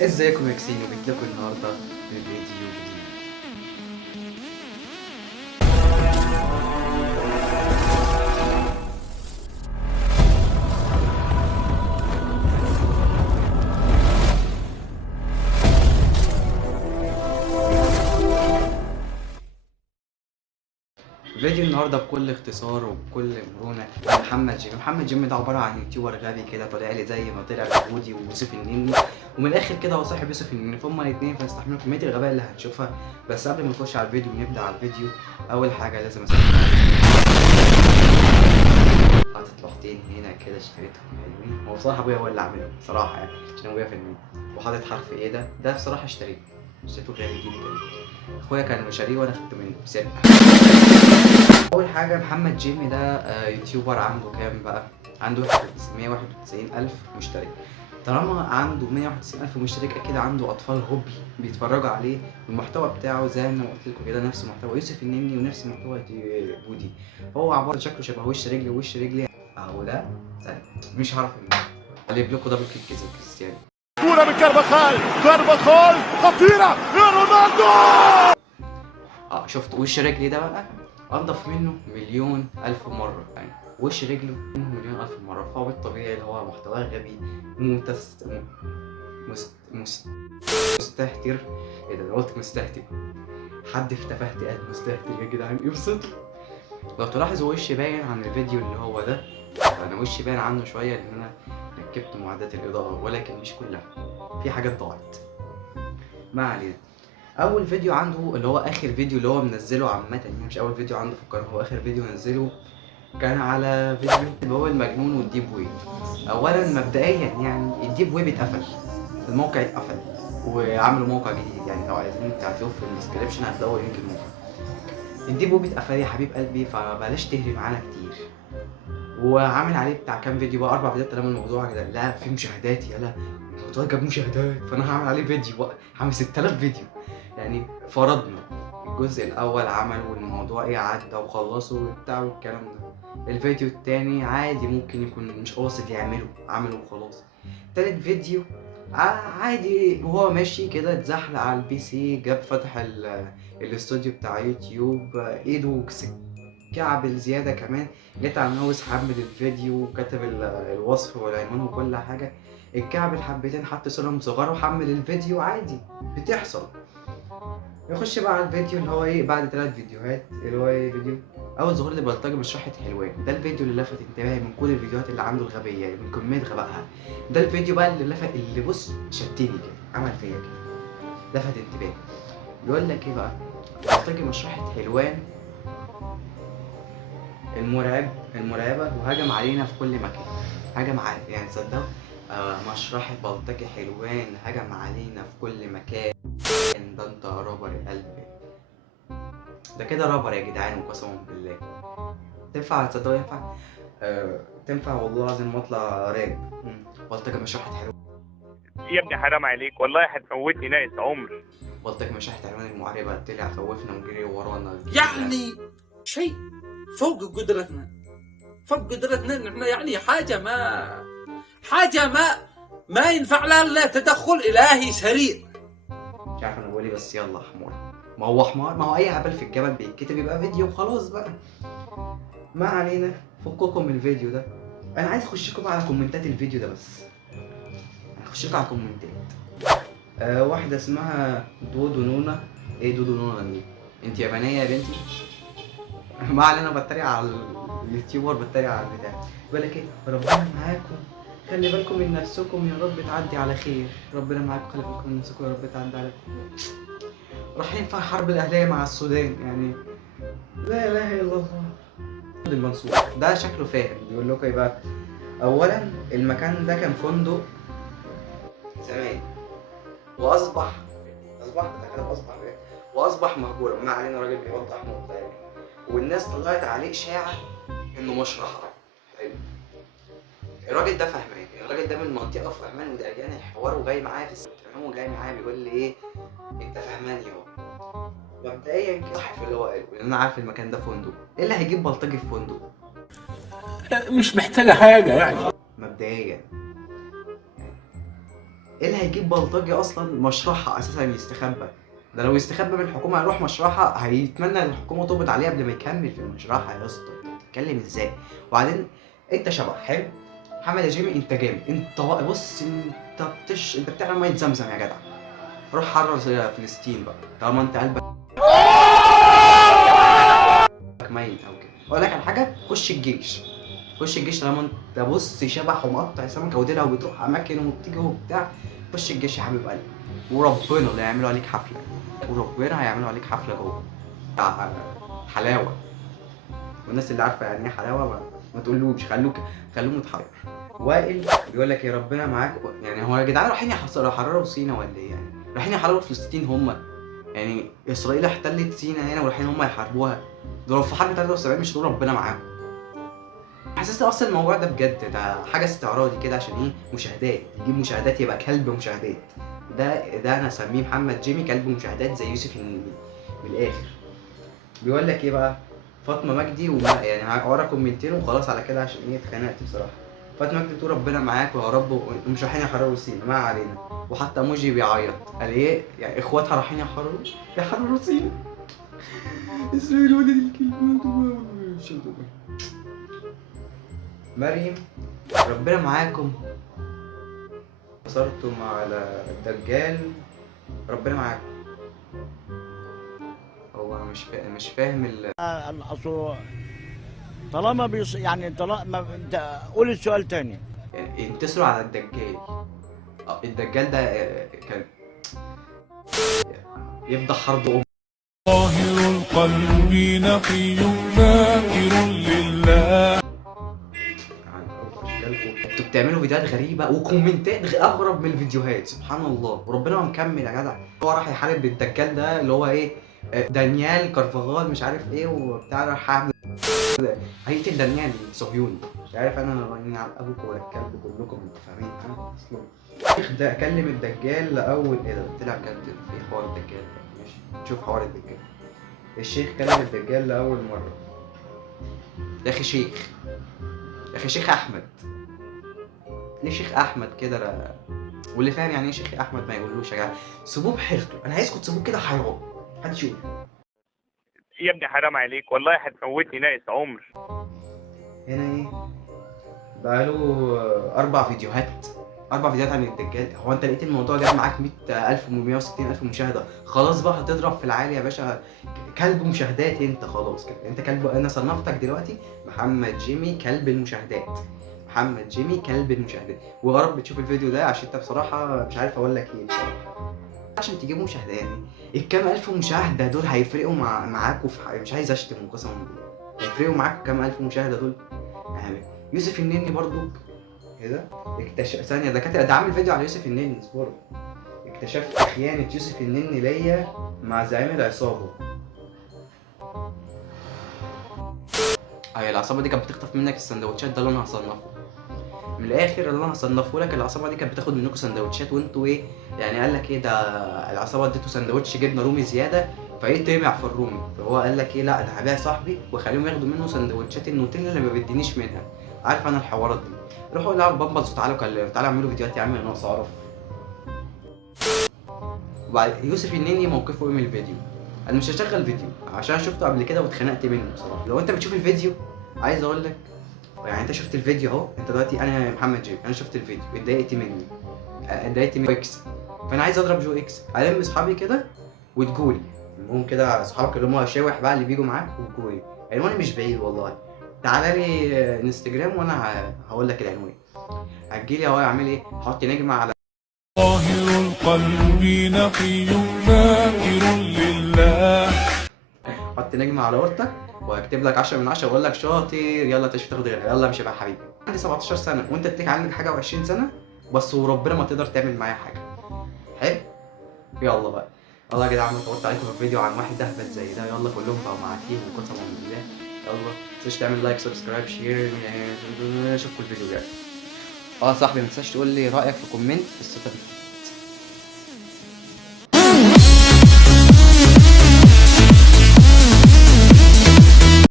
ازيكم يا كسينو، جيت لكم النهارده بفيديو جديد. فيديو النهارده بكل اختصار وبكل مرونه عن محمد جيمي ده عباره عن يوتيوبر غبي كده، طالع لي زي ما طلع بهودي ويوسف النني، ومن الاخر كده هو صاحب يوسف النني، فهم الاثنين فيستحملوا كميه الغباء اللي هنشوفها. بس قبل ما نخش على الفيديو ونبدا على الفيديو، اول حاجه لازم اسجل. حاطط لوحتين هنا كده اشتريتهم حلوين، هو بصراحه ابويا هو اللي عاملهم بصراحه، يعني عشان ابويا في النادي. وحاطط حرف ايه ده بصراحه اشتريته غالي جدا. اخويا كان مشاريه وانا خدته منه بسرقه. اول حاجه محمد جيمي ده يوتيوبر عنده كام بقى؟ عنده 191 الف مشترك. طالما عنده 191 الف مشترك اكيد عنده اطفال هوبي بيتفرجوا عليه. المحتوى بتاعه زي ما قلت لكم كده نفس محتوى يوسف النني ونفس محتوى بودي. هو عباره شكله شبه وش رجلي اهو ده. مش هعرف اجيب لكم دبل كيك كده كريستيانو. كرة من كارفاخال خطيرة يا رونالدو. شفت وش رجلي ده بقى انضف منه مليون الف مره، يعني وش رجله منه مليون الف مره. فهو بالطبيعي اللي هو محتواه غبي مستهتر. ايه ده قلت مستهتر؟ حد في تفاهتي قال مستهتر يا جدعان، ابسط. لو تلاحظوا وشي باين عن الفيديو اللي هو ده، انا وشي باين عنه شويه لان انا ركبت معدات الاضاءه، ولكن مش كلها، في حاجات ضاعت. ما علينا. اول فيديو عنده اللي هو اخر فيديو اللي هو منزله عامه، يعني مش اول فيديو عنده في القناه، هو اخر فيديو نزله كان على فيديو اللي هو المجنون والديب ويب. اولا مبدئيا يعني الديب ويب اتقفل، الموقع اتقفل وعملوا موقع جديد، يعني لو عايزين هتلاقوه في الديسكريبشن، هتلاقوا لينك الموقع. الديب ويب اتقفل يا حبيب قلبي، فبلاش تهري معانا كتير. وعامل عليه بتاع كام فيديو بقى، 4 فيديوهات طالما الموضوع كده لا في مشاهدات، يلا الموضوع جاب مشاهدات، فانا هعمل عليه فيديو بقى، هعمل 6000 فيديو. يعني فرضنا الجزء الاول عملوا والموضوع ايه عدى وخلصوا وبتاع والكلام ده، الفيديو التاني عادي ممكن يكون مش قاصد يعمله، عمله وخلاص. تالت فيديو عادي وهو ماشي كده اتزحلق على البي سي، جاب فتح الاستوديو بتاع يوتيوب، ايده كعب الزيادة كمان، جيت على ماوس حمل الفيديو وكتب الوصف والعنوان وكل حاجة، الكعب الحبتين حط صورة مصغرة وحمل الفيديو عادي، بتحصل. يخش بقى على الفيديو اللي هو ايه بعد 3 فيديوهات، اللي هو ايه فيديو اول ظهور لبلطجي بشرحة حلوان. ده الفيديو اللي لفت انتباهي من كل الفيديوهات اللي عنده الغبية، من كمية غبائها. ده الفيديو بقى اللي لفت، اللي بص شتني كده، عمل فيا كده، لفت انتباهي. يقول لك ايه بقى؟ بلطجي مشرحة حلوان المرعبة وهجم علينا في كل مكان. هجم على يعني صدقوا، مشرحة بلطجي حلوان هجم علينا في كل مكان. ده انت رابر يا قلبي، ده كده رابر يا جدعان وقسما بالله. تنفع تصدقوا؟ ينفع؟ تنفع والله العظيم ما اطلع راب. بلطجي مشرحة حلوان يا ابني حرام عليك والله هتموتني ناقص عمر. بلطجي مشرحة حلوان المعربة طلع خوفنا وجري ورانا، يعني شيء فوق قدرتنا، ان احنا يعني حاجه ما ينفع لها الا تدخل الهي سريع. مش عارف انا بقول ايه، بس يلا حمار. ما هو حمار، ما هو اي هبل في الجبل بيتكتب يبقى فيديو وخلاص بقى. ما علينا، فككم من الفيديو ده. انا عايز اخش لكم على كومنتات الفيديو ده، بس هخش لكم على كومنتات. واحده اسمها دودو نونا. ايه دودو نونا دي؟ انت يابانيه يا بنتي؟ ما علينا، بتريق على اليوتيوبر، بتريق على البتاع. بيقول لك ايه؟ ربنا معاكم، خلي بالكم من نفسكم يا رب تعدي على خير. ربنا معاكم، خلي بالكم من نفسكم يا رب تعدي على خير. رايحين في حرب الاهليه مع السودان يعني. لا اله الا الله. المنصور ده شكله فاهم، بيقول لكم ايه بقى؟ اولا المكان ده كان فندق زمان، واصبح مهجورا. ما علينا، راجل بيوضح نقطه يعني. والناس طلعت عليه اشاعه انه مشرحه. حلو. الراجل ده فهمان، الراجل ده من منطقه فهمان ودرجان الحوار، وجاي معايا في السلام وجاي معايا بيقول لي ايه انت فهمان يابا. مبدئيا كده صح في اللي هو قاله، لان انا عارف المكان ده فندق. ايه اللي هيجيب بلطجي في فندق؟ مش محتاجه حاجه يعني. مبدئيا ايه اللي هيجيب بلطجي اصلا مشرحه اساسا يستخبى؟ ده لو يستخبى من الحكومه هيروح مشرحه، هيتمنى ان الحكومه تقبض عليه قبل ما يكمل في المشرحه. يا اسطى بتتكلم ازاي؟ وبعدين انت شبح حلو، محمد يا جيمي انت جامد، انت بص انت بتعمل ميه زمزم يا جدع. روح حرر فلسطين بقى طالما انت قلبك ميت او كده. اقول لك على حاجه، خش الجيش. خش الجيش طالما انت بص شبح ومقطع سمكه وديلها وبتروح اماكن وبتيجي وبتاع. خش الجيش يا حبيب قلبي، وربنا اللي هيعملوا عليك حفله، وربنا هيعملوا عليك حفله جوه بتاع حلاوه. والناس اللي عارفه يعني ايه حلاوه ما تقولوش، خلوه متحير. وائل بيقول لك يا ربنا معاك. يعني هو يا جدعان رايحين يحرروا سينا ولا ايه يعني؟ رايحين يحرروا فلسطين هم؟ يعني اسرائيل احتلت سينا هنا ورايحين هم يحاربوها؟ دول في حرب 73 مش دول ربنا معاهم. حاسس اصلا الموضوع ده بجد ده حاجه استعراضي كده عشان ايه؟ مشاهدات، يجيب مشاهدات يبقى كلب مشاهدات. ده انا اسميه محمد جيمي كلب مشاهدات زي يوسف النيني من الاخر. بيقول لك ايه بقى؟ فاطمه مجدي يعني هقرا كومنتين وخلاص على كده عشان ايه اتخانقت بصراحه. فاطمه مجدي بتقول ربنا معاك ويا رب ومش رايحين يحرروا سينا ما علينا، وحتى ايموجي بيعيط. قال ايه يعني اخواتها رايحين يحرروا سينا. اسمه الولد الكلمات. مريم ربنا معاكم، نصرتم على الدجال ربنا معاكم. هو مش فاهم اصل طالما يعني طالما انت قول السؤال تاني. يعني انتصروا على الدجال. الدجال ده كان يفضح حرب طاهر القلب نقي ذاكر لله. انتوا بتعملوا فيديوهات غريبه وكومنتات اغرب من الفيديوهات، سبحان الله. وربنا ما مكمل يا جدع. هو راح يحارب بالدجال ده اللي هو ايه؟ دانيال كارفاغال مش عارف ايه وبتاع، راح يعمل هيقتل دانيال صهيوني. مش عارف انا رايحين على ابوكم ولا الكلب كلكم انتوا فاهمين. الشيخ ده كلم الدجال لاول ايه ده؟ طلع كلب في حوار الدجال. ماشي نشوف حوار الدجال. الشيخ كلم الدجال لاول مره. يا اخي شيخ، يا اخي شيخ احمد، ليه شيخ احمد كده؟ واللي فاهم يعني ايه شيخ احمد ما يقولوش يا جدع. سيبوه بحيرته، انا عايزكم تسيبوه كده حيران محدش يقول. يا ابني حرام عليك والله هتموتني ناقص عمر. هنا ايه؟ بقاله 4 فيديوهات عن الدجال. هو انت لقيت الموضوع جاب معاك 100,000 و160,000 مشاهده، خلاص بقى هتضرب في العالي يا باشا. كلب مشاهدات انت، خلاص كده انت كلب. انا صنفتك دلوقتي محمد جيمي كلب المشاهدات. محمد جيمي كلب المشاهدات. ويا رب تشوف الفيديو ده عشان انت بصراحه مش عارف اقول لك ايه بصراحه. عشان تجيبوا مشاهدات يعني الكام الف مشاهده دول هيفرقوا معاكوا في مش عايز اشتم قسما بالله. هيفرقوا معاكوا كام الف مشاهده دول يعني. يوسف النني برضو كده اكتشف ثانيه، ده عامل فيديو على يوسف النني اصبر. اكتشفت خيانه يوسف النني ليا مع زعيم العصابه. العصابه دي كانت بتخطف منك السندوتشات، ده اللي انا هصنفه من الاخر. اللي انا هصنفه لك العصابه دي كانت بتاخد منكم سندوتشات وانتوا ايه يعني. قال لك ايه ده؟ العصابه اديته سندوتش جبنه رومي زياده فايه طمع في الرومي، فهو قال لك ايه لا انا هبيع صاحبي واخليهم ياخدوا منه سندوتشات النوتيلا اللي ما بيدينيش منها. عارف انا الحوارات دي. روحوا العبوا بامبرز وتعالوا اعملوا فيديوهات يا عم ناقص قرف. وبعد يوسف النني موقفه ايه من الفيديو؟ انا مش هشغل فيديو عشان شفته قبل كده واتخنقت منه بصراحه. لو انت بتشوف الفيديو عايز اقول لك يعني انت شفت الفيديو اهو. انت دلوقتي انا محمد جيمي، انا شفت الفيديو اتضايقت من اكس، فانا عايز اضرب جو اكس. الم اصحابي كده وتقولي المهم كده اصحابك اللي هم شاوح بقى اللي بيجوا معاك وتقولي عنواني مش بعيد والله. تعالى لي انستجرام وانا هقول لك العنوان. هتجيلي اهو. اعمل ايه؟ حط نجمه على طاهر القلب نقي ذاكر لله. حط نجمه على ورتك وهكتب لك 10 من 10 واقول لك شاطر يلا تشوف تاخد غيرها. يلا مش بقى حبيبي. عندي 17 سنه وانت تليك عندك حاجه و20 سنه بس وربنا ما تقدر تعمل معايا حاجه. حلو يلا بقى. والله يا جدعان انا طولت عليكم في الفيديو عن واحد اهبل زي ده. يلا كلهم بقوا معاكين وقسما بالله. يلا متنساش تعمل لايك سبسكرايب شير. اشوفكم الفيديو الجاي. صاحبي متنساش تقول لي رايك في كومنت في السته دي.